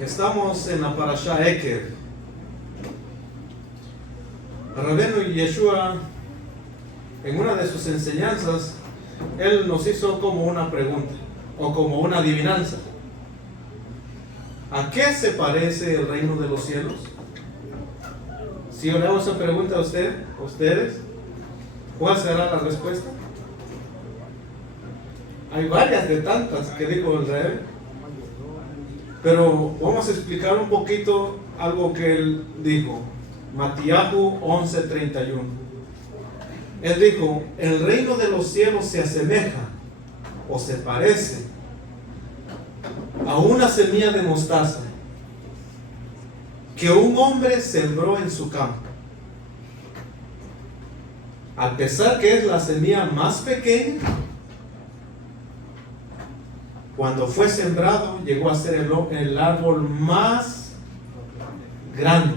Estamos en la parashá Ekev. Rabenu Yeshua, en una de sus enseñanzas, él nos hizo como una pregunta o como una adivinanza. ¿A qué se parece el reino de los cielos? Si yo le hago esa pregunta a ustedes, ¿cuál será la respuesta? Hay varias de tantas que dijo el rey, pero vamos a explicar un poquito algo que él dijo. Mattiahu 11:31. Él dijo: el reino de los cielos se asemeja o se parece a una semilla de mostaza que un hombre sembró en su campo. A pesar que es la semilla más pequeña, cuando fue sembrado llegó a ser el árbol más grande,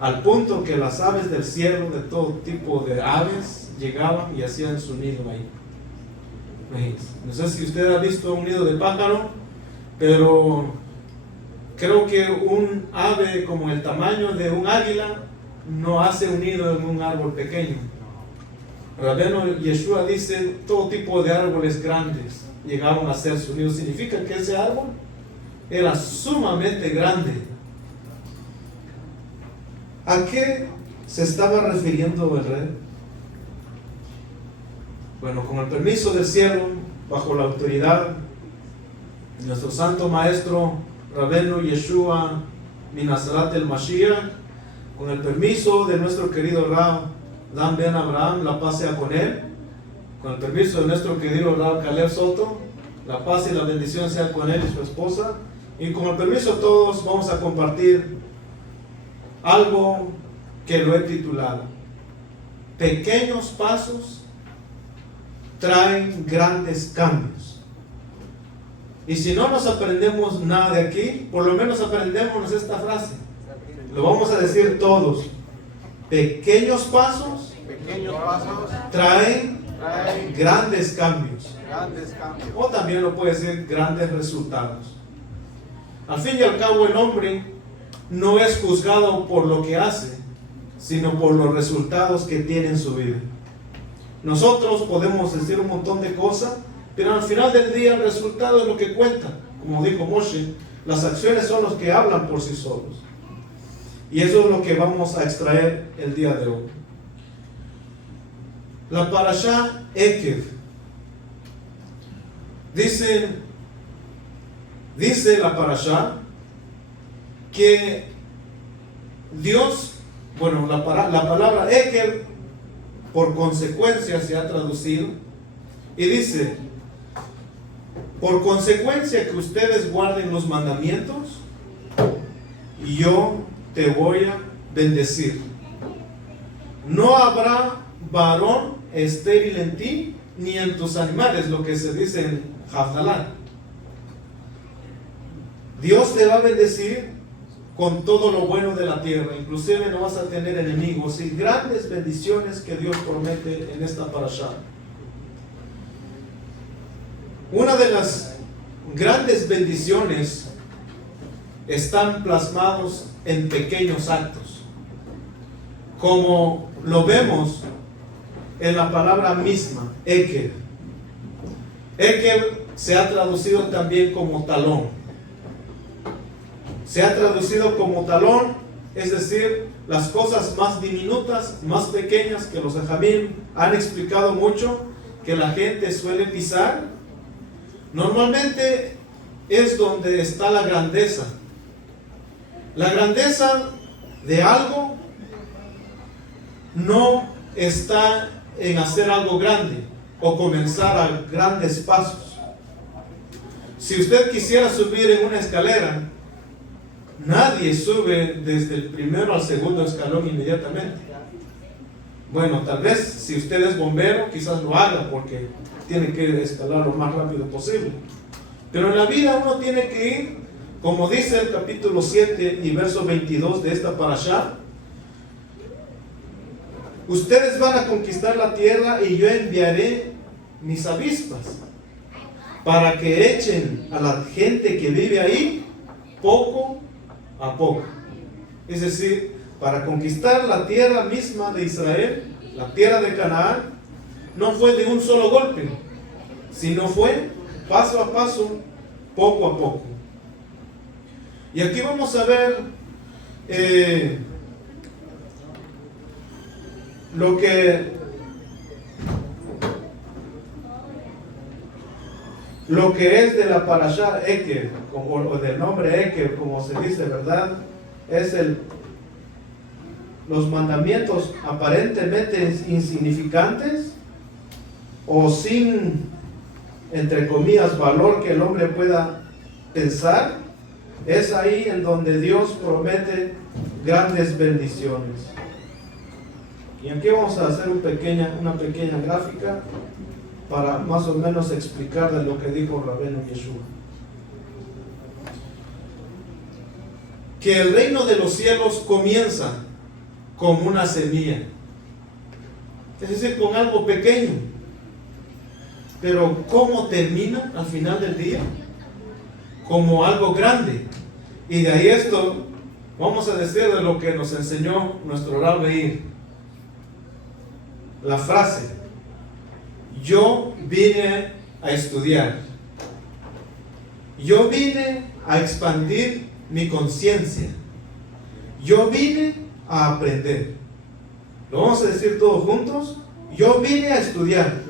al punto que las aves del cielo, de todo tipo de aves, llegaban y hacían su nido ahí. No sé si usted ha visto un nido de pájaro, pero creo que un ave como el tamaño de un águila no hace un nido en un árbol pequeño. Rabenu Yeshua dice: todo tipo de árboles grandes llegaron a hacer su nido. Significa que ese árbol era sumamente grande. ¿A qué se estaba refiriendo el rey? Bueno, con el permiso del cielo, bajo la autoridad de nuestro santo maestro Rabenu Yeshua Minasarat el Mashiach, con el permiso de nuestro querido Rab Dan Ben Abraham, la paz sea con él, con el permiso de nuestro querido Rab Caleb Soto, la paz y la bendición sea con él y su esposa, y con el permiso de todos vamos a compartir algo que lo he titulado: pequeños pasos traen grandes cambios. Y si no nos aprendemos nada de aquí, por lo menos aprendémonos esta frase. Lo vamos a decir todos: pequeños pasos traen grandes cambios. O también lo puede decir grandes resultados. Al fin y al cabo, el hombre no es juzgado por lo que hace, sino por los resultados que tiene en su vida. Nosotros podemos decir un montón de cosas, pero al final del día el resultado es lo que cuenta. Como dijo Moshe, las acciones son los que hablan por sí solos. Y eso es lo que vamos a extraer el día de hoy. La parashá Ekev dice la parashá que Dios, bueno, la palabra Ekev por consecuencia se ha traducido y dice: por consecuencia que ustedes guarden los mandamientos, yo te voy a bendecir. No habrá varón estéril en ti ni en tus animales, lo que se dice en Jafdalah. Dios te va a bendecir con todo lo bueno de la tierra, inclusive no vas a tener enemigos, y grandes bendiciones que Dios promete en esta parashá. Una de las grandes bendiciones están plasmados en pequeños actos, como lo vemos en la palabra misma, Ekev. Ekev se ha traducido también como talón. Se ha traducido como talón, es decir, las cosas más diminutas, más pequeñas, que los Jajamim han explicado mucho, que la gente suele pisar. Normalmente es donde está la grandeza. La grandeza de algo no está en hacer algo grande o comenzar a grandes pasos. Si usted quisiera subir en una escalera, nadie sube desde el primero al segundo escalón inmediatamente. Bueno, tal vez si usted es bombero, quizás lo haga porque tiene que escalar lo más rápido posible. Pero en la vida uno tiene que ir, como dice el capítulo 7 y verso 22 de esta parashá: ustedes van a conquistar la tierra y yo enviaré mis avispas para que echen a la gente que vive ahí poco a poco. Es decir, para conquistar la tierra misma de Israel, la tierra de Canaán, no fue de un solo golpe, sino fue paso a paso, poco a poco. Y aquí vamos a ver lo que es de la parashá Ekev, o del nombre Ekev, como se dice, ¿verdad? Es los mandamientos aparentemente insignificantes o sin, entre comillas, valor que el hombre pueda pensar. Es ahí en donde Dios promete grandes bendiciones. Y aquí vamos a hacer una pequeña gráfica para más o menos explicar de lo que dijo Rabenu Yeshua. Que el reino de los cielos comienza como una semilla, es decir, con algo pequeño, pero ¿cómo termina al final del día? Como algo grande. Y de ahí esto vamos a decir de lo que nos enseñó nuestro Rav Meir, la frase: yo vine a estudiar, yo vine a expandir mi conciencia, yo vine a aprender. ¿Lo vamos a decir todos juntos? Yo vine a estudiar,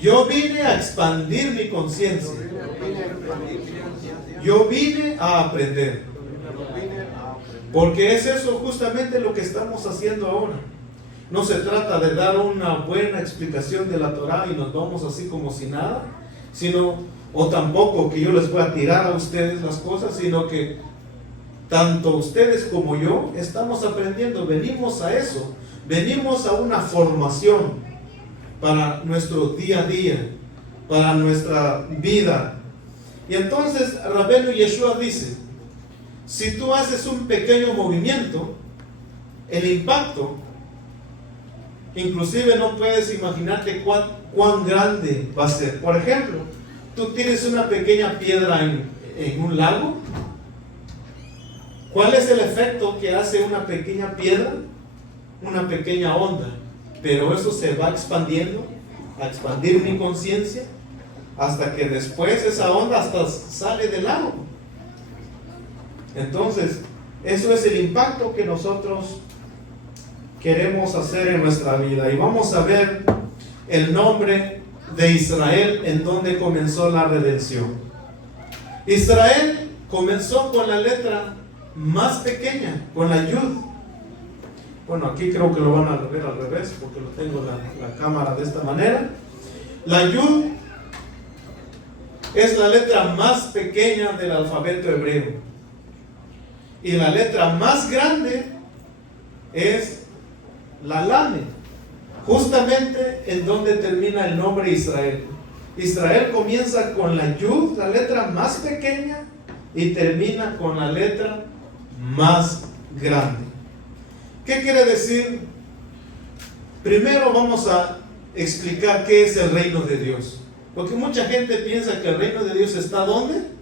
yo vine a expandir mi conciencia, yo vine a aprender. Porque es eso justamente lo que estamos haciendo ahora. No se trata de dar una buena explicación de la Torah y nos vamos así como si nada, sino, o tampoco que yo les voy a tirar a ustedes las cosas, sino que tanto ustedes como yo estamos aprendiendo, venimos a eso, venimos a una formación para nuestro día a día, para nuestra vida. Y entonces Rabenu Yeshua dice: si tú haces un pequeño movimiento, el impacto, inclusive no puedes imaginarte cuán grande va a ser. Por ejemplo, tú tienes una pequeña piedra en un lago. ¿Cuál es el efecto que hace una pequeña piedra? Una pequeña onda. Pero eso se va expandiendo, a expandir mi conciencia, hasta que después esa onda hasta sale del lago. Entonces, eso es el impacto que nosotros queremos hacer en nuestra vida. Y vamos a ver el nombre de Israel, en donde comenzó la redención. Israel comenzó con la letra más pequeña, con la Yud. Bueno, aquí creo que lo van a ver al revés, porque lo tengo la cámara de esta manera. La Yud es la letra más pequeña del alfabeto hebreo. Y la letra más grande es la Lamed, justamente en donde termina el nombre Israel. Israel comienza con la Yud, la letra más pequeña, y termina con la letra más grande. ¿Qué quiere decir? Primero vamos a explicar qué es el reino de Dios. Porque mucha gente piensa que el reino de Dios está ¿dónde?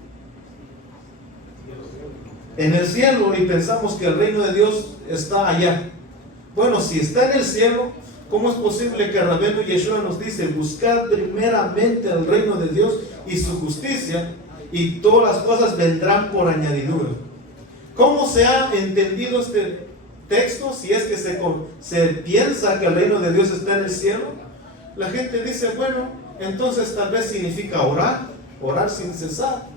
En el cielo, y pensamos que el reino de Dios está allá. Bueno, si está en el cielo, ¿cómo es posible que Rabenu Yeshua nos dice: buscad primeramente el reino de Dios y su justicia, y todas las cosas vendrán por añadidura? ¿Cómo se ha entendido este texto? Si es que se piensa que el reino de Dios está en el cielo, la gente dice: bueno, entonces tal vez significa orar sin cesar.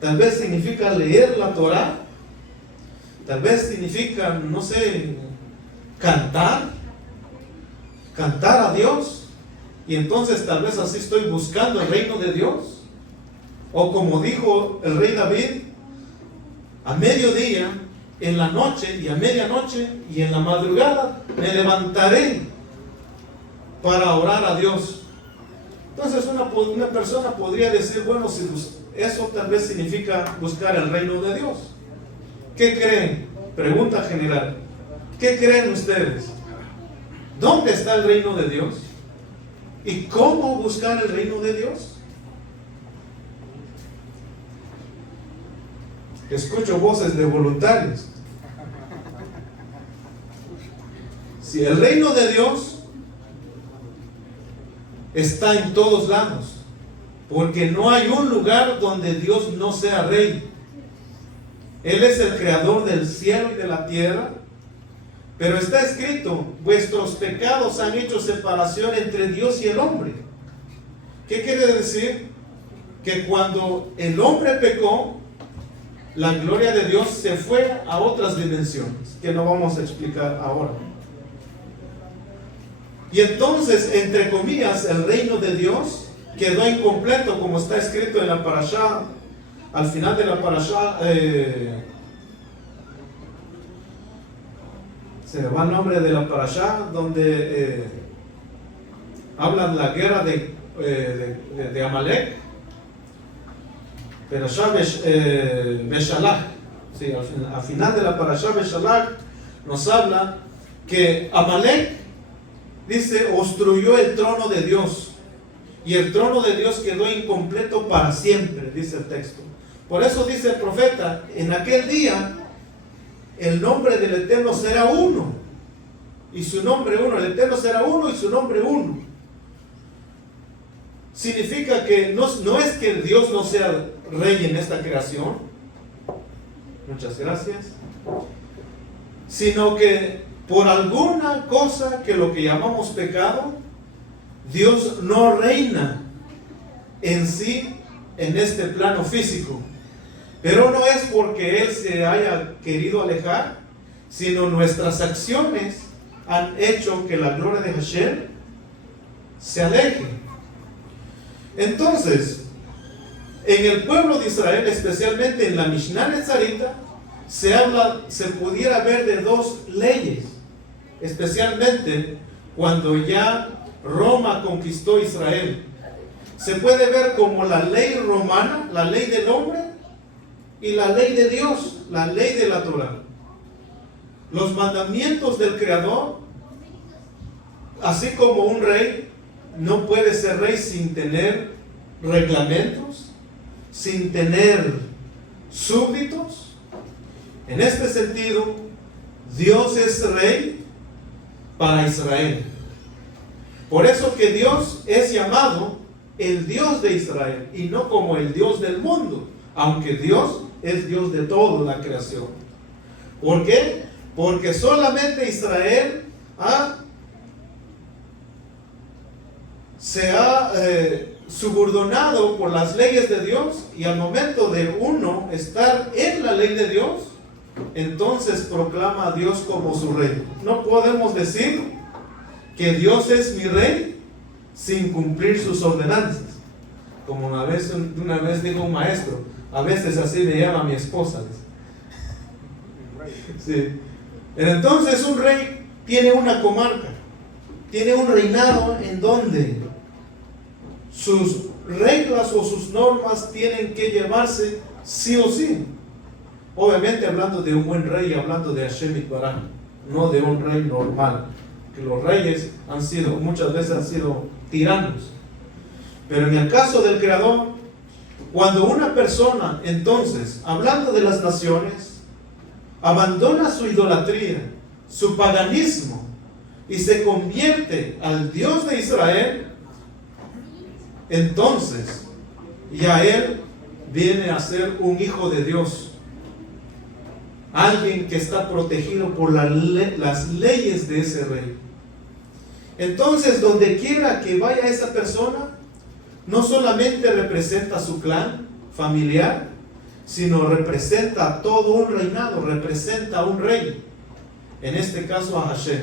Tal vez significa leer la Torah. Tal vez significa, no sé, cantar a Dios. Y entonces tal vez así estoy buscando el reino de Dios. O como dijo el rey David: a mediodía, en la noche y a medianoche y en la madrugada me levantaré para orar a Dios. Entonces una persona podría decir: bueno, si eso tal vez significa buscar el reino de Dios. ¿Qué creen? Pregunta general. ¿Qué creen ustedes? ¿Dónde está el reino de Dios? ¿Y cómo buscar el reino de Dios? Escucho voces de voluntarios. Si el reino de Dios está en todos lados, porque no hay un lugar donde Dios no sea rey. Él es el creador del cielo y de la tierra. Pero está escrito: vuestros pecados han hecho separación entre Dios y el hombre. ¿Qué quiere decir? Que cuando el hombre pecó, la gloria de Dios se fue a otras dimensiones, que no vamos a explicar ahora. Y entonces, entre comillas, el reino de Dios quedó incompleto, como está escrito en la parashá, al final de la parashá, se me va el nombre de la parashá, donde habla de la guerra de Amalek, parashá Beshalach. Sí, al final de la parashá Beshalach nos habla que Amalek, dice, obstruyó el trono de Dios, y el trono de Dios quedó incompleto para siempre, dice el texto. Por eso dice el profeta: en aquel día el nombre del Eterno será uno, y su nombre uno. El Eterno será uno y su nombre uno. Significa que no es que Dios no sea rey en esta creación, muchas gracias, sino que por alguna cosa que lo que llamamos pecado, Dios no reina en sí en este plano físico. Pero no es porque Él se haya querido alejar, sino nuestras acciones han hecho que la gloria de Hashem se aleje. Entonces, en el pueblo de Israel, especialmente en la Mishnah Netzarita, se pudiera ver de dos leyes, especialmente cuando ya Roma conquistó Israel. Se puede ver como la ley romana, la ley del hombre, y la ley de Dios, la ley de la Torah. Los mandamientos del Creador, así como un rey no puede ser rey sin tener reglamentos, sin tener súbditos. En este sentido, Dios es rey para Israel. Por eso que Dios es llamado el Dios de Israel y no como el Dios del mundo, aunque Dios es Dios de toda la creación. ¿Por qué? Porque solamente Israel se ha subordinado por las leyes de Dios, y al momento de uno estar en la ley de Dios, entonces proclama a Dios como su rey. No podemos decir que Dios es mi rey sin cumplir sus ordenanzas. Como una vez dijo un maestro, a veces así me llama mi esposa. Sí. Entonces un rey tiene una comarca, tiene un reinado en donde sus reglas o sus normas tienen que llevarse sí o sí. Obviamente hablando de un buen rey, hablando de Hashem Yitbaraj, no de un rey normal, que los reyes muchas veces han sido tiranos. Pero en el caso del Creador, cuando una persona, entonces, hablando de las naciones, abandona su idolatría, su paganismo, y se convierte al Dios de Israel, entonces ya él viene a ser un hijo de Dios, alguien que está protegido por las leyes de ese rey. Entonces, donde quiera que vaya esa persona, no solamente representa a su clan familiar, sino representa a todo un reinado, representa a un rey, en este caso a Hashem.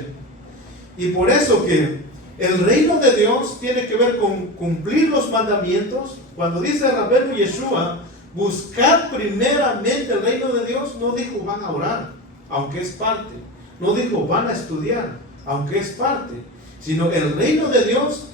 Y por eso que el reino de Dios tiene que ver con cumplir los mandamientos. Cuando dice Rabbeinu Yeshua, buscar primeramente el reino de Dios, no dijo van a orar, aunque es parte, no dijo van a estudiar, aunque es parte, sino el reino de Dios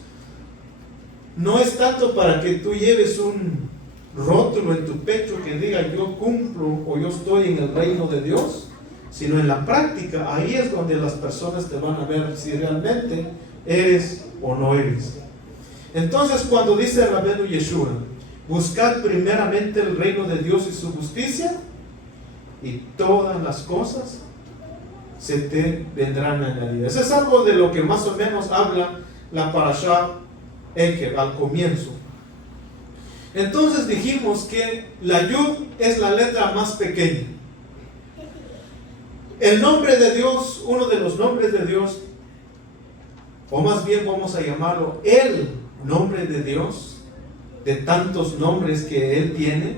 no es tanto para que tú lleves un rótulo en tu pecho que diga yo cumplo o yo estoy en el reino de Dios, sino en la práctica. Ahí es donde las personas te van a ver si realmente eres o no eres. Entonces, cuando dice Rabbeinu Yeshua, buscar primeramente el reino de Dios y su justicia, y todas las cosas se te vendrán añadidas. Eso es algo de lo que más o menos habla la parashá Eker al comienzo. Entonces dijimos que la Yud es la letra más pequeña. El nombre de Dios, uno de los nombres de Dios, o más bien vamos a llamarlo el nombre de Dios, de tantos nombres que Él tiene,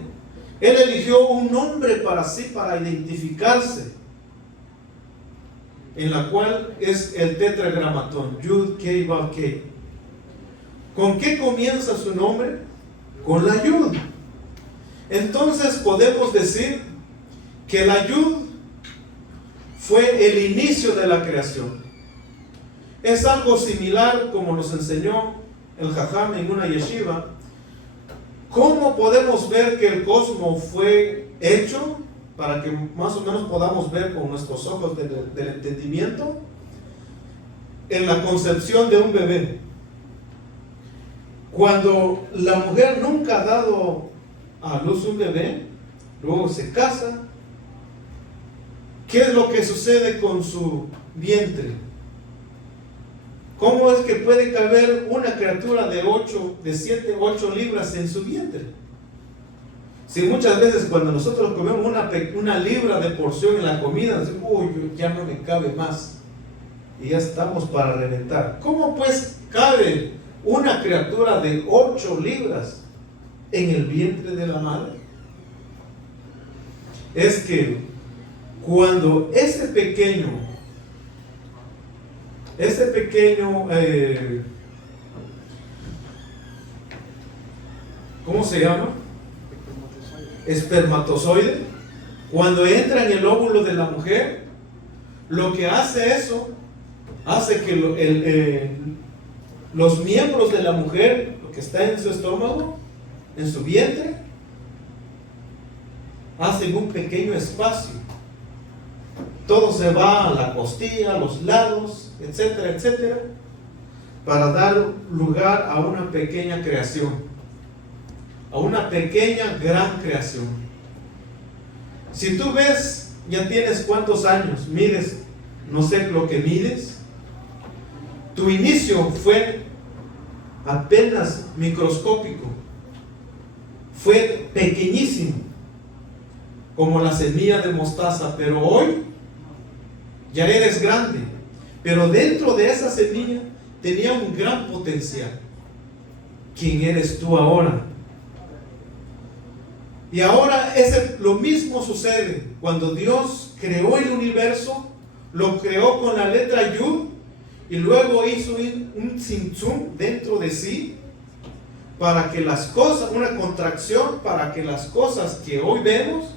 Él eligió un nombre para sí, para identificarse, en la cual es el tetragramatón, Yud, Kei, Vav, Kei. ¿Con qué comienza su nombre? Con la Yud. Entonces podemos decir que la Yud fue el inicio de la creación. Es algo similar como nos enseñó el Jajam en una yeshiva. ¿Cómo podemos ver que el cosmos fue hecho? Para que más o menos podamos ver con nuestros ojos del entendimiento. En la concepción de un bebé. Cuando la mujer nunca ha dado a luz un bebé, luego se casa, ¿qué es lo que sucede con su vientre? ¿Cómo es que puede caber una criatura de 7, 8 libras en su vientre? Si muchas veces cuando nosotros comemos una libra de porción en la comida, decimos, uy, ya no me cabe más, y ya estamos para reventar. ¿Cómo pues cabe una criatura de 8 libras en el vientre de la madre? Es que cuando ese pequeño ¿cómo se llama? Espermatozoide, cuando entra en el óvulo de la mujer, lo que hace eso, hace que los miembros de la mujer, lo que está en su estómago, en su vientre, hacen un pequeño espacio. Todo se va a la costilla, a los lados, etcétera, etcétera, para dar lugar a una pequeña creación, a una pequeña gran creación. Si tú ves, ya tienes cuántos años, mides, no sé lo que mides, tu inicio fue apenas microscópico, fue pequeñísimo, como la semilla de mostaza, pero hoy ya eres grande. Pero dentro de esa semilla tenía un gran potencial. ¿Quién eres tú ahora? Y ahora lo mismo sucede. Cuando Dios creó el universo, lo creó con la letra Yud, y luego hizo un tzimtzum dentro de sí, para que las cosas, una contracción, para que las cosas que hoy vemos,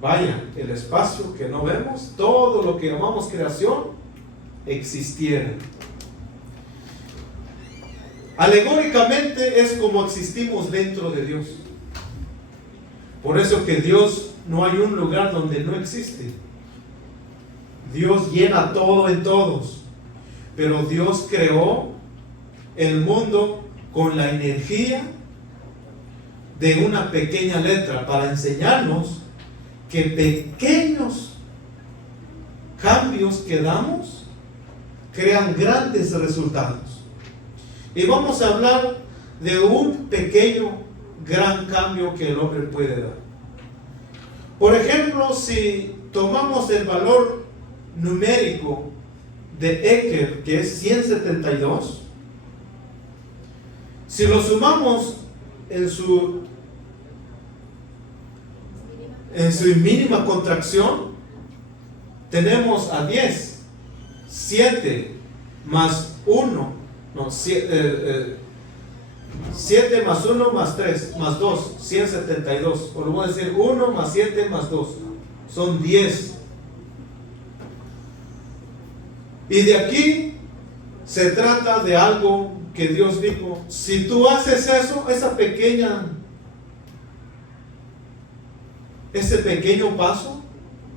vaya, el espacio que no vemos, todo lo que llamamos creación, existiera. Alegóricamente es como existimos dentro de Dios. Por eso que Dios, no hay un lugar donde no existe. Dios llena todo en todos. Pero Dios creó el mundo con la energía de una pequeña letra para enseñarnos que pequeños cambios que damos crean grandes resultados. Y vamos a hablar de un pequeño, gran cambio que el hombre puede dar. Por ejemplo, si tomamos el valor numérico de Eker, que es 172, si lo sumamos en su mínima contracción, tenemos a 10. 7 más 1, no, 7 más 1 más 3 más 2, 172. O lo voy a decir 1 más 7 más 2, son 10. Y de aquí se trata de algo que Dios dijo: si tú haces eso, ese pequeño paso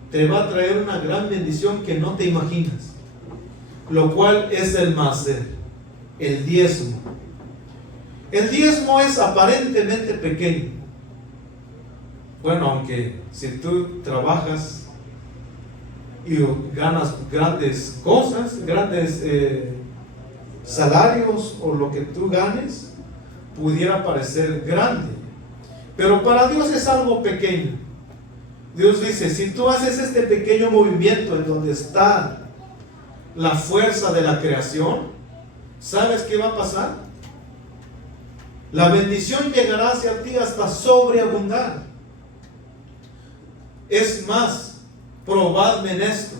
te va a traer una gran bendición que no te imaginas, lo cual es el maser, el diezmo. El diezmo es aparentemente pequeño, Bueno, aunque si tú trabajas y ganas grandes cosas, grandes salarios o lo que tú ganes, pudiera parecer grande. Pero para Dios es algo pequeño. Dios dice, si tú haces este pequeño movimiento en donde está la fuerza de la creación, ¿sabes qué va a pasar? La bendición llegará hacia ti hasta sobreabundar. Es más, probadme en esto.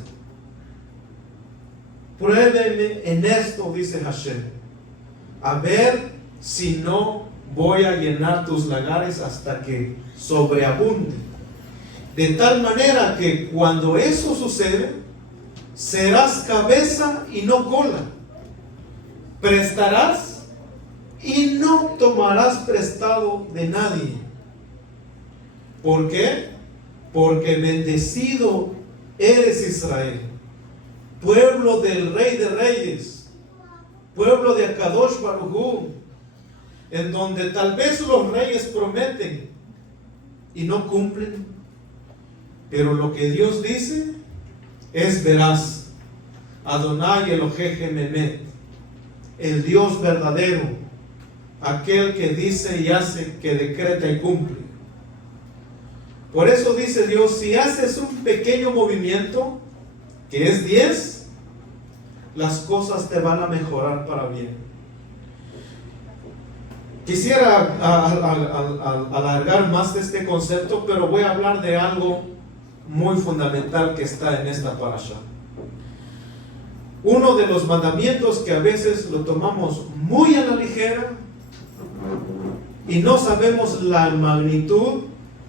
Pruébeme en esto, dice Hashem. A ver si no voy a llenar tus lagares hasta que sobreabunde. De tal manera que cuando eso sucede, serás cabeza y no cola. Prestarás y no tomarás prestado de nadie. ¿Por qué? Porque bendecido eres Israel, pueblo del Rey de Reyes, pueblo de Akadosh Baruj Hu, en donde tal vez los reyes prometen y no cumplen, pero lo que Dios dice es veraz. Adonai Elohejem Emet, el Dios verdadero, aquel que dice y hace, que decreta y cumple. Por eso dice Dios, si haces un pequeño movimiento, que es 10, las cosas te van a mejorar para bien. Quisiera alargar más de este concepto, pero voy a hablar de algo muy fundamental que está en esta parasha. Uno de los mandamientos que a veces lo tomamos muy a la ligera y no sabemos la magnitud,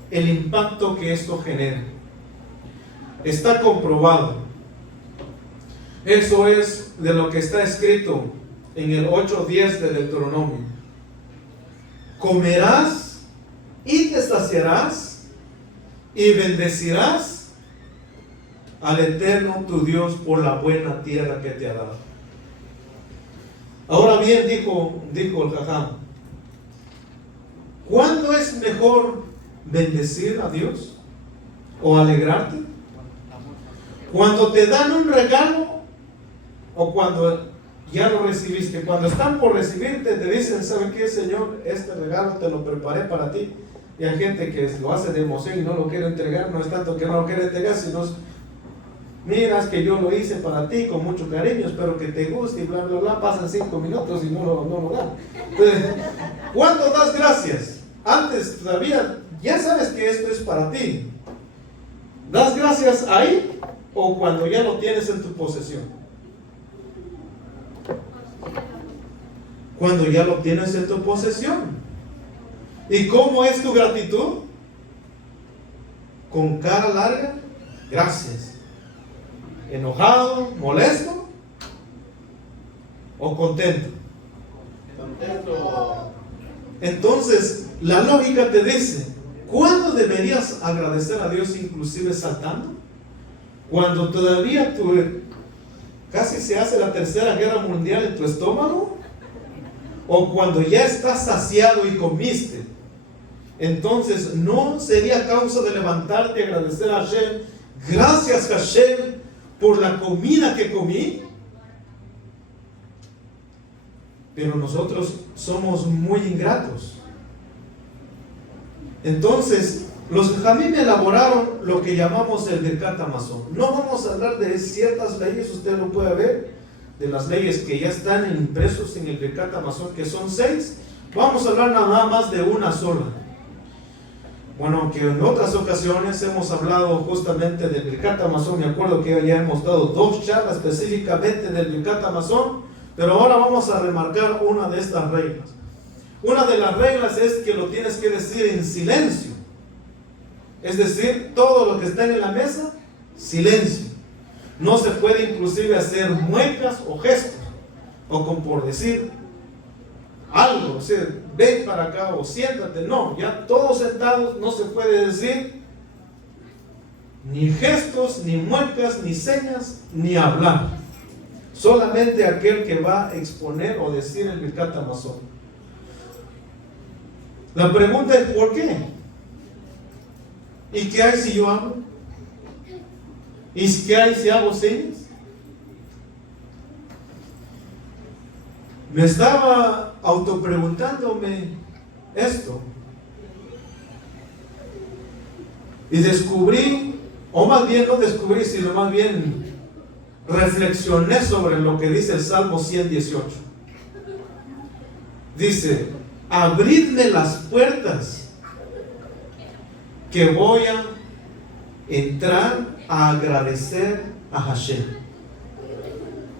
el impacto que esto genera. Está comprobado. Eso es de lo que está escrito en el 8:10 de Deuteronomio. Comerás y te saciarás y bendecirás al Eterno tu Dios por la buena tierra que te ha dado. Ahora bien, dijo el Jajam, ¿cuándo es mejor bendecir a Dios o alegrarte? ¿Cuando te dan un regalo o cuando ya lo recibiste? Cuando están por recibirte, te dicen, ¿sabe qué, Señor? Este regalo te lo preparé para ti. Y hay gente que lo hace de emoción y no lo quiere entregar. No es tanto que no lo quiere entregar, sino miras que yo lo hice para ti con mucho cariño, espero que te guste y bla, bla, bla. Pasan 5 minutos y no lo dan. Entonces, ¿cuándo das gracias? Antes todavía, ya sabes que esto es para ti. ¿Das gracias ahí o cuando ya lo tienes en tu posesión? Cuando ya lo tienes en tu posesión. ¿Y cómo es tu gratitud? Con cara larga, gracias. ¿Enojado, molesto o contento? Contento. Entonces, la lógica te dice, ¿cuándo deberías agradecer a Dios inclusive saltando? Cuando todavía casi se hace la tercera guerra mundial en tu estómago, o cuando ya estás saciado y comiste. Entonces, ¿no sería causa de levantarte y agradecer a Hashem? Gracias, Hashem, por la comida que comí. Pero nosotros somos muy ingratos. Entonces, los Jamim elaboraron lo que llamamos el Birkat Hamazon. No vamos a hablar de ciertas leyes, usted lo puede ver, de las leyes que ya están impresos en el Birkat Hamazon, que son 6. Vamos a hablar nada más de una sola. Bueno, aunque en otras ocasiones hemos hablado justamente del Birkat Hamazon, me acuerdo que ya hemos dado 2 charlas específicamente del Birkat Hamazon, pero ahora vamos a remarcar una de estas reglas. Una de las reglas es que lo tienes que decir en silencio. Es decir, todo lo que está en la mesa, silencio. No se puede inclusive hacer muecas o gestos, o como por decir algo, o sea, ven para acá o siéntate. No, ya todos sentados, no se puede decir ni gestos, ni muecas, ni señas, ni hablar. Solamente aquel que va a exponer o decir el Birkat Hamazon. La pregunta es ¿por qué? ¿Y qué hay si yo hablo? ¿Y qué hay si hago señas? Me estaba autopreguntándome esto. Y descubrí, o más bien no descubrí, sino más bien reflexioné sobre lo que dice el Salmo 118. Dice: abridme las puertas, que voy a entrar a agradecer a Hashem.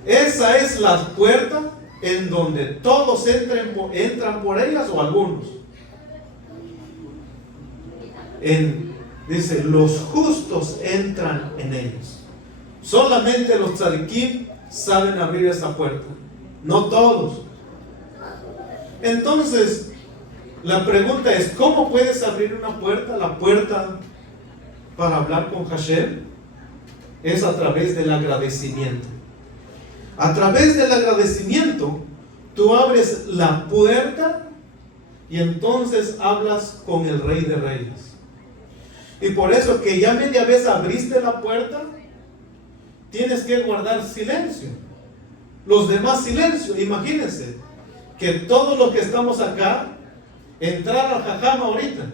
Esa es la puerta en donde todos entran por ellas, o algunos. Dice: los justos entran en ellos. Solamente los tzadikim saben abrir esa puerta, no todos. Entonces, la pregunta es: ¿cómo puedes abrir una puerta? La puerta para hablar con Hashem es a través del agradecimiento. A través del agradecimiento, tú abres la puerta y entonces hablas con el Rey de Reyes. Y por eso que ya media vez abriste la puerta, tienes que guardar silencio. Los demás silencio. Imagínense que todos los que estamos acá entrar al jajam ahorita,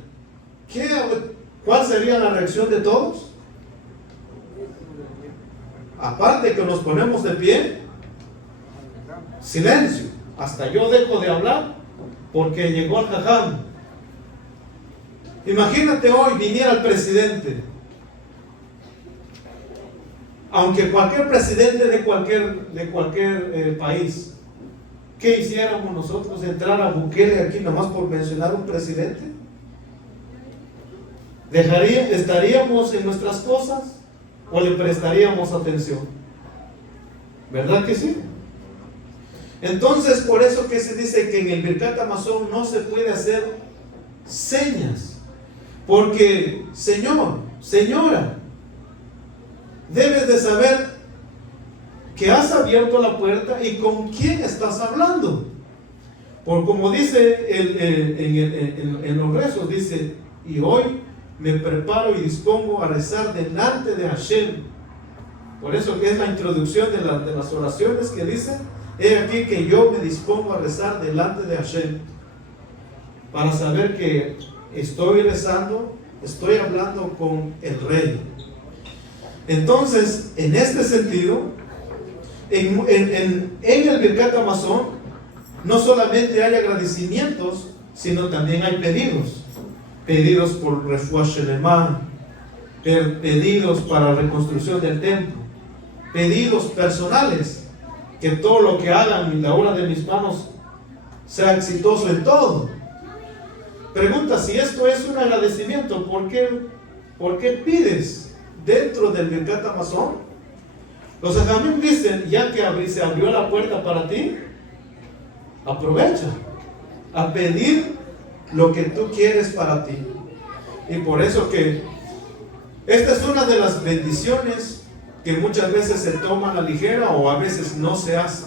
¿cuál sería la reacción de todos? Aparte que nos ponemos de pie, silencio. Hasta yo dejo de hablar porque llegó al jajam. Imagínate hoy viniera el presidente, aunque cualquier presidente de cualquier país, ¿qué hiciéramos nosotros? ¿Entrar a Bukele aquí nomás por mencionar un presidente? ¿Estaríamos en nuestras cosas o le prestaríamos atención? ¿Verdad que sí? Entonces, por eso que se dice que en el Birkat Hamazon no se puede hacer señas, porque señor, señora, debes de saber que has abierto la puerta y con quién estás hablando. Por como dice en los rezos, dice: y hoy me preparo y dispongo a rezar delante de Hashem. Por eso que es la introducción de las oraciones que dice: he aquí que yo me dispongo a rezar delante de Hashem, para saber que estoy rezando, estoy hablando con el Rey. Entonces, en este sentido, en el Birkat Hamazon no solamente hay agradecimientos, sino también hay pedidos. Pedidos por refuah shelema, pedidos para reconstrucción del templo, pedidos personales, que todo lo que hagan en la obra de mis manos sea exitoso en todo. Pregunta: si esto es un agradecimiento, ¿por qué pides dentro del Birkat Hamazon? Los ajamim dicen: ya que se abrió la puerta para ti, aprovecha a pedir lo que tú quieres para ti. Y por eso que esta es una de las bendiciones que muchas veces se toman a la ligera o a veces no se hace.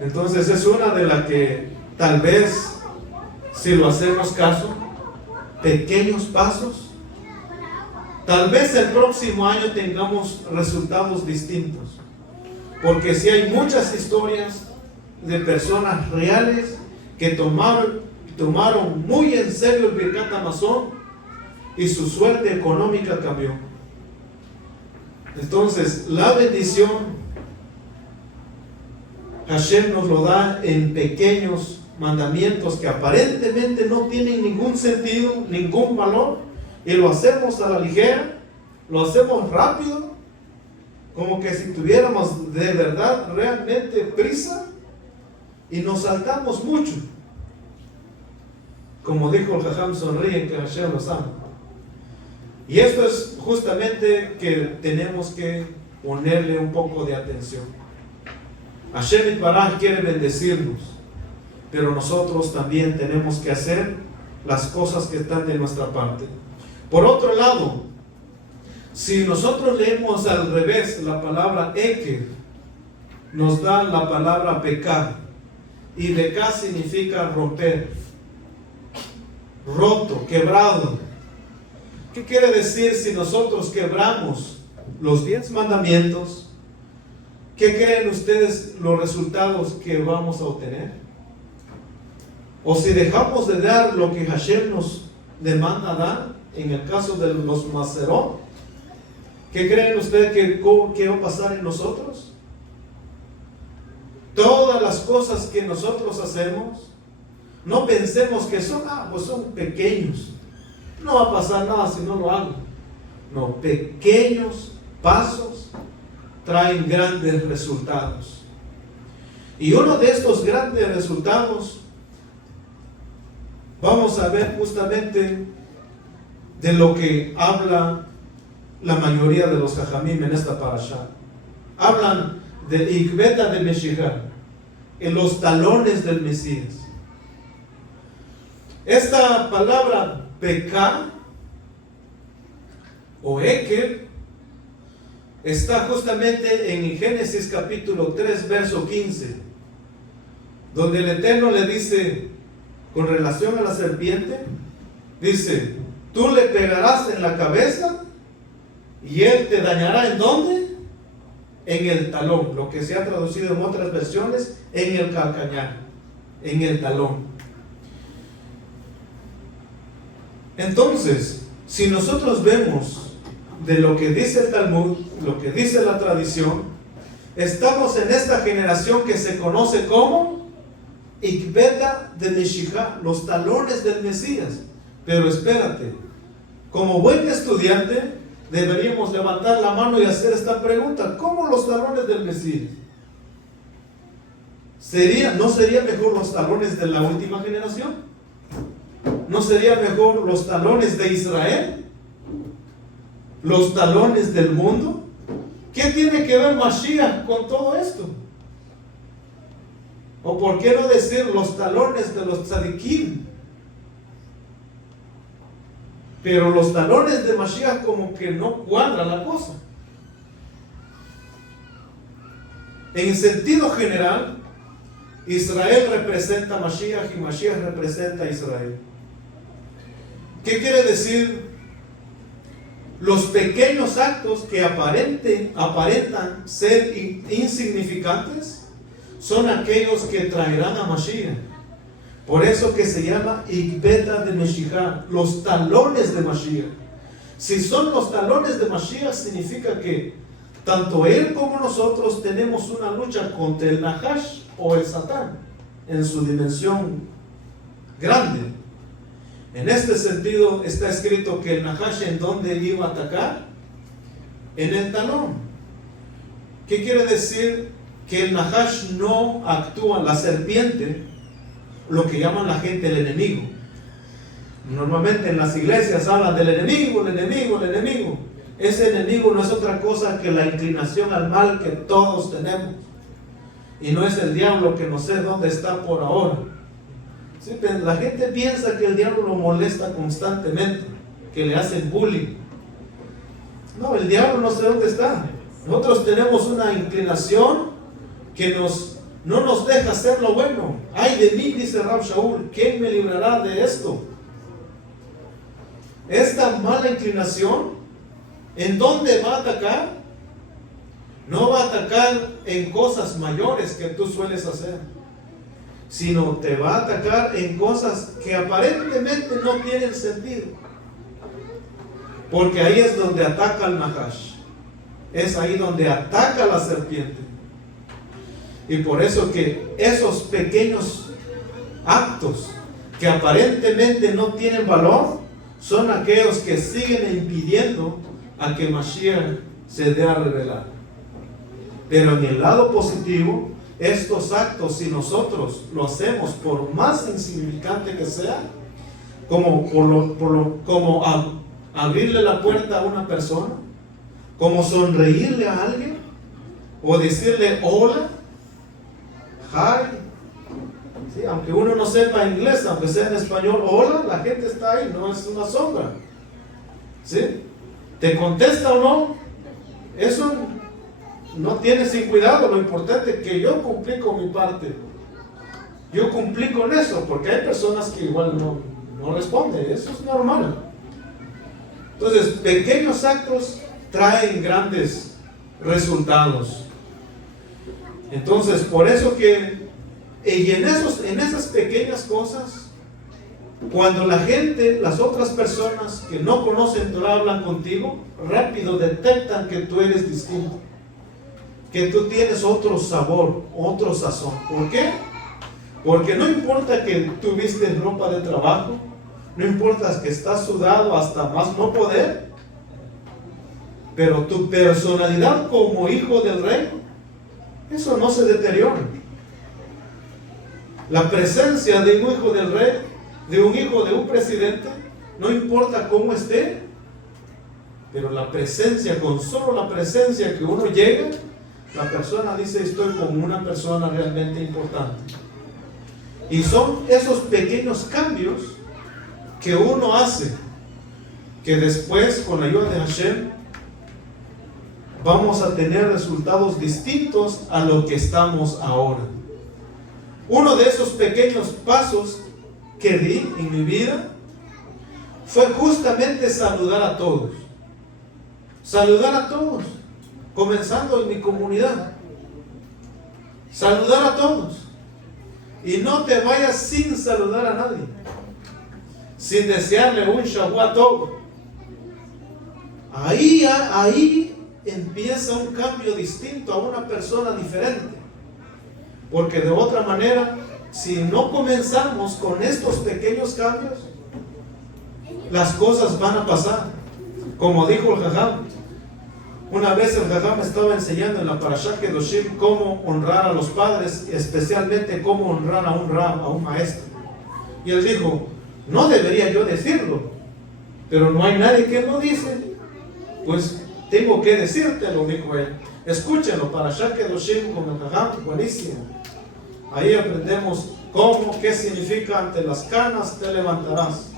Entonces es una de las que tal vez, si lo hacemos caso, pequeños pasos, tal vez el próximo año tengamos resultados distintos. Porque si hay muchas historias de personas reales que tomaron muy en serio el Birkat Hamazon y su suerte económica cambió. Entonces, la bendición Hashem nos lo da en pequeños mandamientos que aparentemente no tienen ningún sentido, ningún valor, y lo hacemos a la ligera, lo hacemos rápido, como que si tuviéramos de verdad realmente prisa, y nos saltamos mucho. Como dijo el Jajam, sonríen que Hashem los ama. Y esto es justamente que tenemos que ponerle un poco de atención. Hashem Yitbaraj quiere bendecirnos, pero nosotros también tenemos que hacer las cosas que están de nuestra parte. Por otro lado, si nosotros leemos al revés la palabra Eker, nos da la palabra pecar, y Beká significa romper, roto, quebrado. ¿Qué quiere decir si nosotros quebramos los 10 mandamientos? ¿Qué creen ustedes los resultados que vamos a obtener? O si dejamos de dar lo que Hashem nos demanda dar, en el caso de los Maserot, ¿qué creen ustedes que va a pasar en nosotros? Todas las cosas que nosotros hacemos, no pensemos que son, pues son pequeños, no va a pasar nada si no lo hago. No, pequeños pasos traen grandes resultados. Y uno de estos grandes resultados vamos a ver justamente de lo que habla la mayoría de los Jajamim en esta parasha. Hablan de Ikbeta de Meshihá, en los talones del Mesías. Esta palabra Peká o Eker está justamente en Génesis capítulo 3 verso 15, donde el Eterno le dice con relación a la serpiente, dice: tú le pegarás en la cabeza y él te dañará. ¿En dónde? En el talón, lo que se ha traducido en otras versiones, en el calcañar, en el talón. Entonces, si nosotros vemos de lo que dice el Talmud, lo que dice la tradición, estamos en esta generación que se conoce como Ikbeta de Meshihá, los talones del Mesías. Pero espérate, como buen estudiante deberíamos levantar la mano y hacer esta pregunta: ¿cómo los talones del Mesías? ¿No sería mejor los talones de la última generación? ¿No sería mejor los talones de Israel? ¿Los talones del mundo? ¿Qué tiene que ver Mashiach con todo esto? ¿O por qué no decir los talones de los tzadikim? Pero los talones de Mashiach como que no cuadra la cosa. En sentido general, Israel representa a Mashiach y Mashiach representa a Israel. ¿Qué quiere decir? Los pequeños actos que aparentan ser insignificantes son aquellos que traerán a Mashiach. Por eso que se llama Ikbeta de Meshihá, los talones de Mashiach. Si son los talones de Mashiach, significa que tanto él como nosotros tenemos una lucha contra el Nahash o el Satán en su dimensión grande. En este sentido está escrito que el Nahash, ¿en dónde iba a atacar? En el talón. ¿Qué quiere decir? Que el Nahash no actúa, la serpiente, lo que llaman la gente el enemigo. Normalmente en las iglesias hablan del enemigo, el enemigo, el enemigo. Ese enemigo no es otra cosa que la inclinación al mal que todos tenemos. Y no es el diablo, que no sé dónde está por ahora. Sí, la gente piensa que el diablo lo molesta constantemente, que le hacen bullying. No, el diablo no sé dónde está. Nosotros tenemos una inclinación que no nos deja hacer lo bueno. Ay de mí, dice Rab Shaul, ¿quién me librará de esto? Esta mala inclinación, ¿en dónde va a atacar? No va a atacar en cosas mayores que tú sueles hacer, sino te va a atacar en cosas que aparentemente no tienen sentido. Porque ahí es donde ataca el Nahash. Es ahí donde ataca la serpiente. Y por eso que esos pequeños actos que aparentemente no tienen valor son aquellos que siguen impidiendo a que Mashiach se dé a revelar. Pero en el lado positivo, estos actos, si nosotros lo hacemos, por más insignificante que sea, como abrirle la puerta a una persona, como sonreírle a alguien, o decirle hola, hi, ¿sí? Aunque uno no sepa inglés, aunque sea en español, hola, la gente está ahí, no es una sombra, ¿sí? ¿Te contesta o no? Eso no tiene sin cuidado. Lo importante es que yo cumplí con mi parte. Yo cumplí con eso, porque hay personas que igual no responden. Eso es normal. Entonces, pequeños actos traen grandes resultados. Entonces, por eso que, y en esas pequeñas cosas, cuando la gente, las otras personas que no conocen Torah hablan contigo, rápido detectan que tú eres distinto, que tú tienes otro sabor, otro sazón. ¿Por qué? Porque no importa que tú vistes ropa de trabajo, no importa que estás sudado hasta más no poder, pero tu personalidad como hijo del rey, eso no se deteriora. La presencia de un hijo del rey, de un hijo de un presidente, no importa cómo esté, pero la presencia, con solo la presencia que uno llega, la persona dice: estoy con una persona realmente importante. Y son esos pequeños cambios que uno hace, que después, con la ayuda de Hashem, vamos a tener resultados distintos a lo que estamos ahora. Uno de esos pequeños pasos que di en mi vida fue justamente saludar a todos. Saludar a todos, comenzando en mi comunidad. Saludar a todos. Y no te vayas sin saludar a nadie, sin desearle un Shabbat Tov. Ahí empieza un cambio distinto a una persona diferente. Porque de otra manera, si no comenzamos con estos pequeños cambios, las cosas van a pasar. Como dijo el Jajam, una vez el Jajam estaba enseñando en la Parashat Kedoshim cómo honrar a los padres, especialmente cómo honrar a un rab, a un maestro. Y él dijo: no debería yo decirlo, pero no hay nadie que lo dice, pues tengo que decírtelo, dijo él. Escúchenlo, Parashat Kedoshim con el Jajam, buenísimo. Ahí aprendemos qué significa: ante las canas te levantarás.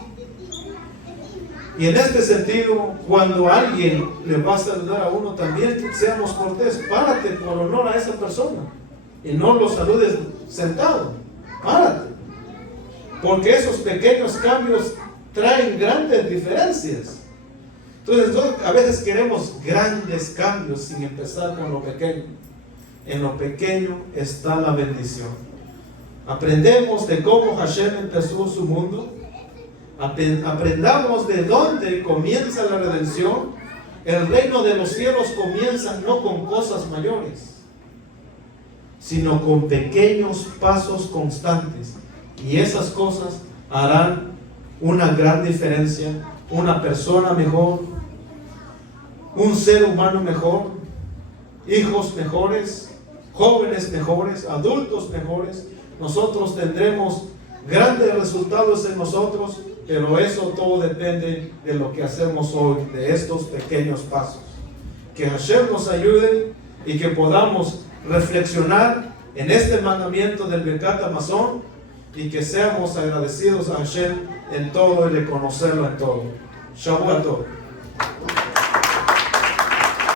Y en este sentido, cuando alguien le va a saludar a uno, también seamos cortés. Párate por honor a esa persona y no lo saludes sentado. Párate, porque esos pequeños cambios traen grandes diferencias. Entonces, a veces queremos grandes cambios sin empezar con lo pequeño. En lo pequeño está la bendición. Aprendemos de cómo Hashem empezó su mundo. Aprendamos de dónde comienza la redención. El reino de los cielos comienza no con cosas mayores, sino con pequeños pasos constantes. Y esas cosas harán una gran diferencia. Una persona mejor, un ser humano mejor, hijos mejores, jóvenes mejores, adultos mejores. Nosotros tendremos grandes resultados en nosotros, pero eso todo depende de lo que hacemos hoy, de estos pequeños pasos. Que Hashem nos ayude y que podamos reflexionar en este mandamiento del Birkat Hamazon y que seamos agradecidos a Hashem en todo y reconocerlo en todo. Shabbat Tov.